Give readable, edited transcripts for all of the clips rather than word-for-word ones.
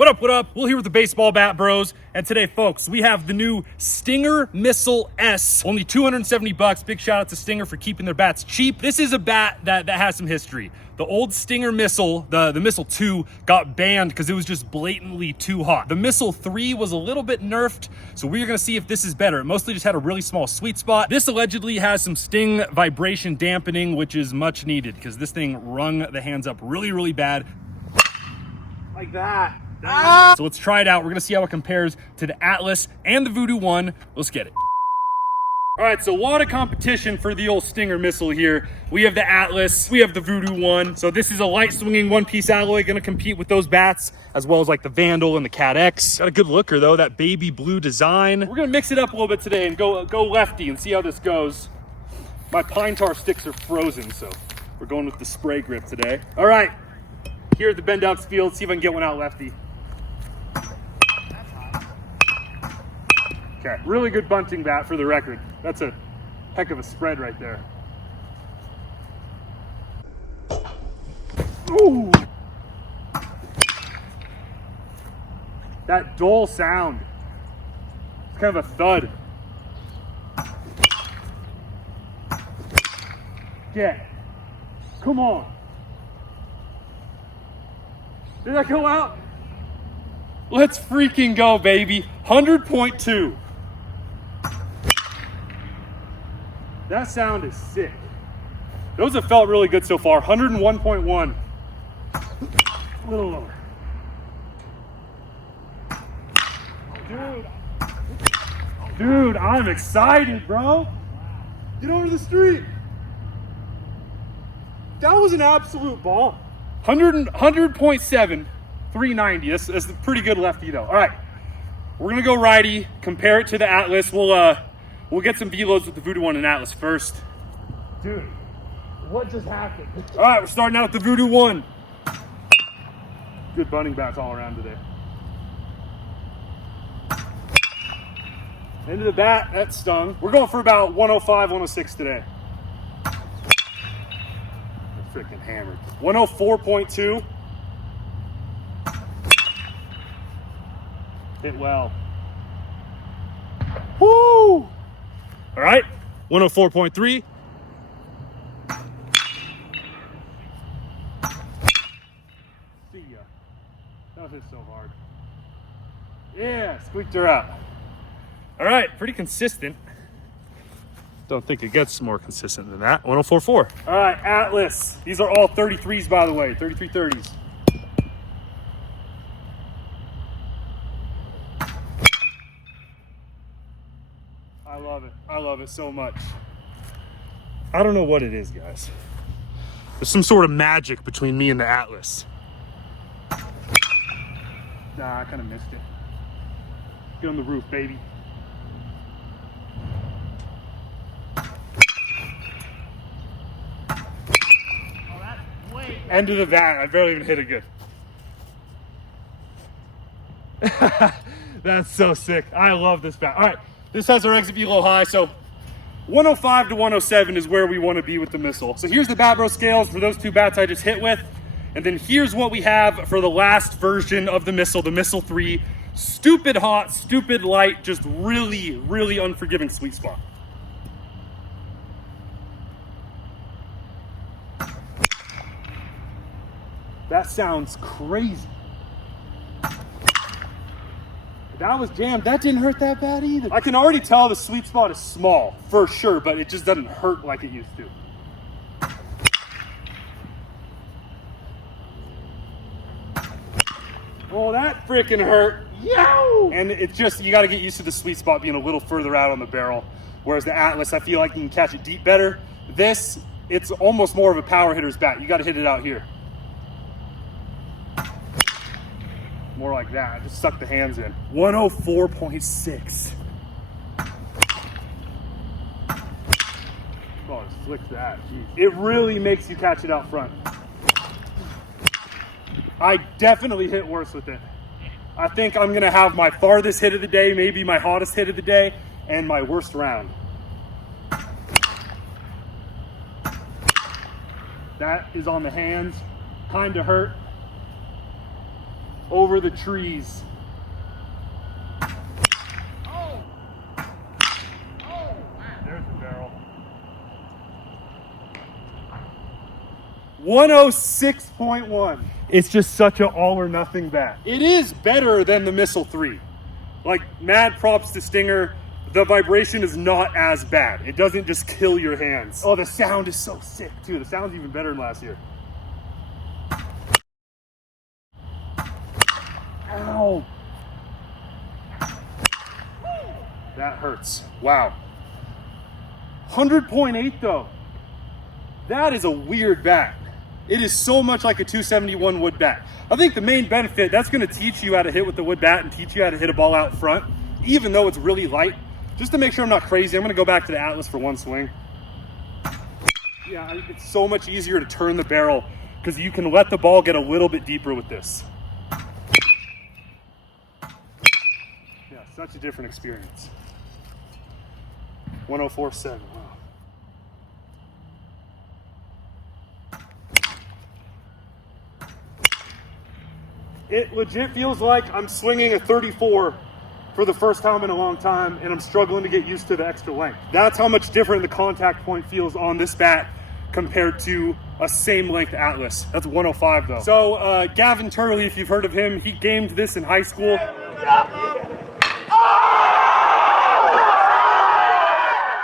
What up, what up? Will here with the Baseball Bat Bros. And today, folks, we have the new Stinger Missile S. Only 270 bucks. Big shout out to Stinger for keeping their bats cheap. This is a bat that has some history. The old Stinger Missile, the Missile 2, got banned because it was just blatantly too hot. The Missile 3 was a little bit nerfed, so we're gonna see if this is better. It mostly just had a really small sweet spot. This allegedly has some sting vibration dampening, which is much needed because this thing wrung the hands up really, really bad. Like that. So let's try it out. We're gonna see how it compares to the Atlas and the Voodoo One. Let's get it. All right, so a lot of competition for the old Stinger Missile here. We have the Atlas, we have the Voodoo One. So this is a light swinging one-piece alloy, gonna compete with those bats, as well as like the Vandal and the Cat X. Got a good looker though, that baby blue design. We're gonna mix it up a little bit today and go lefty and see how this goes. My pine tar sticks are frozen, so we're going with the spray grip today. All right, here at the Bend Outs field, see if I can get one out lefty. Okay, really good bunting bat for the record. That's a heck of a spread right there. Ooh! That dull sound. It's kind of a thud. Get. Come on. Did that go out? Let's freaking go, baby. 100.2. That sound is sick. Those have felt really good so far. 101.1. A little lower. Dude, I'm excited, bro. Get over the street. That was an absolute ball. 100.7, 390. That's a pretty good lefty though. All right, we're gonna go righty, compare it to the Atlas. We'll get some velos with the Voodoo One and Atlas first. Dude, what just happened? All right, we're starting out with the Voodoo One. Good bunting bats all around today. Into the bat, that stung. We're going for about 105, 106 today. Freaking hammered. 104.2. Hit well. Woo! All right, 104.3. See ya. That hit so hard. Yeah, squeaked her out. All right, pretty consistent. Don't think it gets more consistent than that. 104.4. All right, Atlas. These are all 33s, by the way, 3330s. I love it. I love it so much. I don't know what it is, guys. There's some sort of magic between me and the Atlas. Nah, I kind of missed it. Get on the roof, baby. End of the bat. I barely even hit it good. That's so sick. I love this bat. All right, this has our exit velo high, so 105 to 107 is where we want to be with the Missile. So here's the Bat Bro scales for those two bats I just hit with. And then here's what we have for the last version of the Missile 3. Stupid hot, stupid light, just really, really unforgiving sweet spot. That sounds crazy. That was jammed. That didn't hurt that bad either. I can already tell the sweet spot is small, for sure, but it just doesn't hurt like it used to. Oh, that freaking hurt. Yow! And it's just, you gotta get used to the sweet spot being a little further out on the barrel. Whereas the Atlas, I feel like you can catch it deep better. This, it's almost more of a power hitter's bat. You gotta hit it out here. More like that. Just suck the hands in. 104.6. Oh, just flick that. Jeez. It really makes you catch it out front. I definitely hit worse with it. I think I'm gonna have my farthest hit of the day, maybe my hottest hit of the day, and my worst round. That is on the hands. Kind of hurt. over the trees. There's the barrel. 106.1. It's just such an all or nothing bat. It is better than the Missile 3. Like, mad props to Stinger. The vibration is not as bad. It doesn't just kill your hands. Oh, the sound is so sick too. The sound's even better than last year. Ow. That hurts. Wow. 100.8 though. That is a weird bat. It is so much like a 271 wood bat. I think the main benefit, that's gonna teach you how to hit with the wood bat and teach you how to hit a ball out front, even though it's really light. Just to make sure I'm not crazy, I'm gonna go back to the Atlas for one swing. Yeah, it's so much easier to turn the barrel because you can let the ball get a little bit deeper with this. Yeah, such a different experience. 104.7, wow. It legit feels like I'm swinging a 34 for the first time in a long time, and I'm struggling to get used to the extra length. That's how much different the contact point feels on this bat compared to a same length Atlas. That's 105 though. So Gavin Turley, if you've heard of him, he gamed this in high school.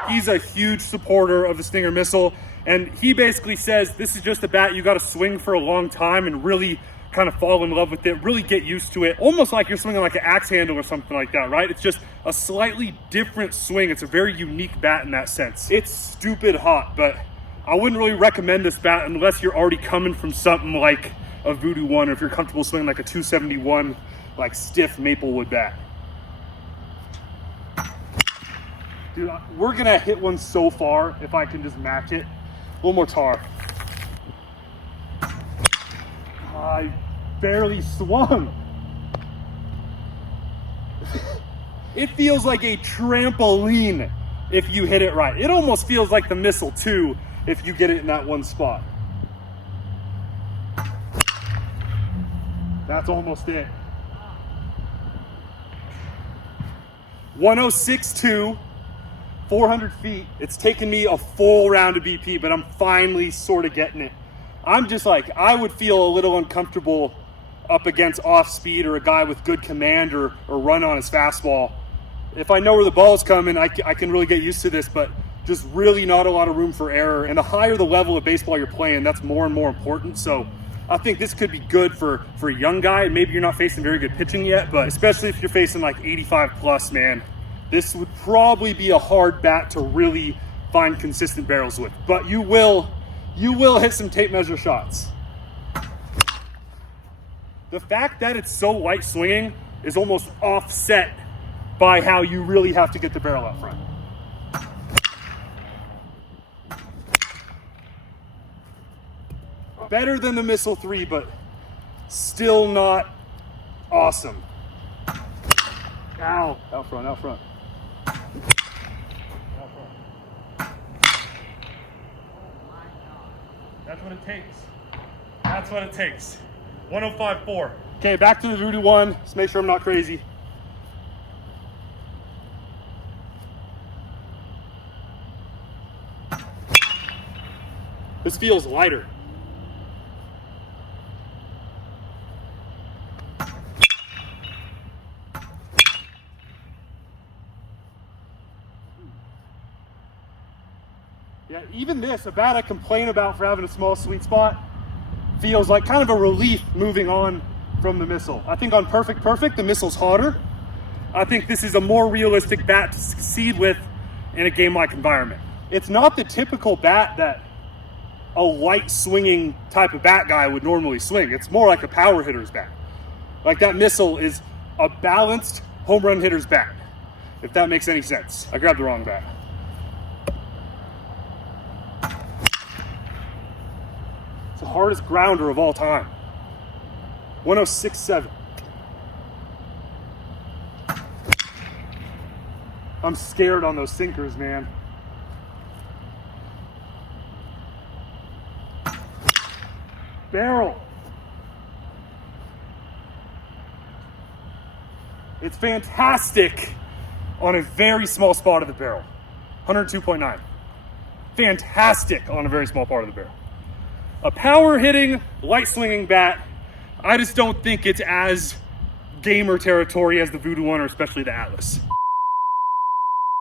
He's a huge supporter of the Stinger Missile, and he basically says this is just a bat you got to swing for a long time and really kind of fall in love with it, really get used to it, almost like you're swinging like an axe handle or something like that, right? It's just a slightly different swing. It's a very unique bat in that sense. It's stupid hot, but I wouldn't really recommend this bat unless you're already coming from something like a Voodoo One, or if you're comfortable swinging like a 271, like stiff maple wood bat. Dude, we're gonna hit one so far if I can just match it. A little more tar. I barely swung. It feels like a trampoline if you hit it right. It almost feels like the Missile 2 if you get it in that one spot. That's almost it. 106.2, 400 feet. It's taken me a full round of BP, but I'm finally sort of getting it. I'm just like, I would feel a little uncomfortable up against off speed or a guy with good command or run on his fastball. If I know where the ball's coming, I can really get used to this, but just really not a lot of room for error. And the higher the level of baseball you're playing, that's more and more important. So I think this could be good for a young guy. Maybe you're not facing very good pitching yet, but especially if you're facing like 85 plus, man, this would probably be a hard bat to really find consistent barrels with. But you will hit some tape measure shots. The fact that it's so light swinging is almost offset by how you really have to get the barrel up front. Better than the Missile 3, but still not awesome. Ow. Out front, out front. Out front. That's what it takes. That's what it takes. 105.4. Okay, back to the Voodoo One. Let's make sure I'm not crazy. This feels lighter. Yeah, even this, a bat I complain about for having a small sweet spot, feels like kind of a relief moving on from the Missile. I think on Perfect, the Missile's hotter. I think this is a more realistic bat to succeed with in a game-like environment. It's not the typical bat that a light swinging type of bat guy would normally swing. It's more like a power hitter's bat. Like that Missile is a balanced home run hitter's bat, if that makes any sense. I grabbed the wrong bat. It's the hardest grounder of all time. 106.7. I'm scared on those sinkers, man. Barrel. It's fantastic on a very small spot of the barrel. 102.9. Fantastic on a very small part of the barrel. A power hitting, light swinging bat, I just don't think it's as gamer territory as the Voodoo One or especially the Atlas.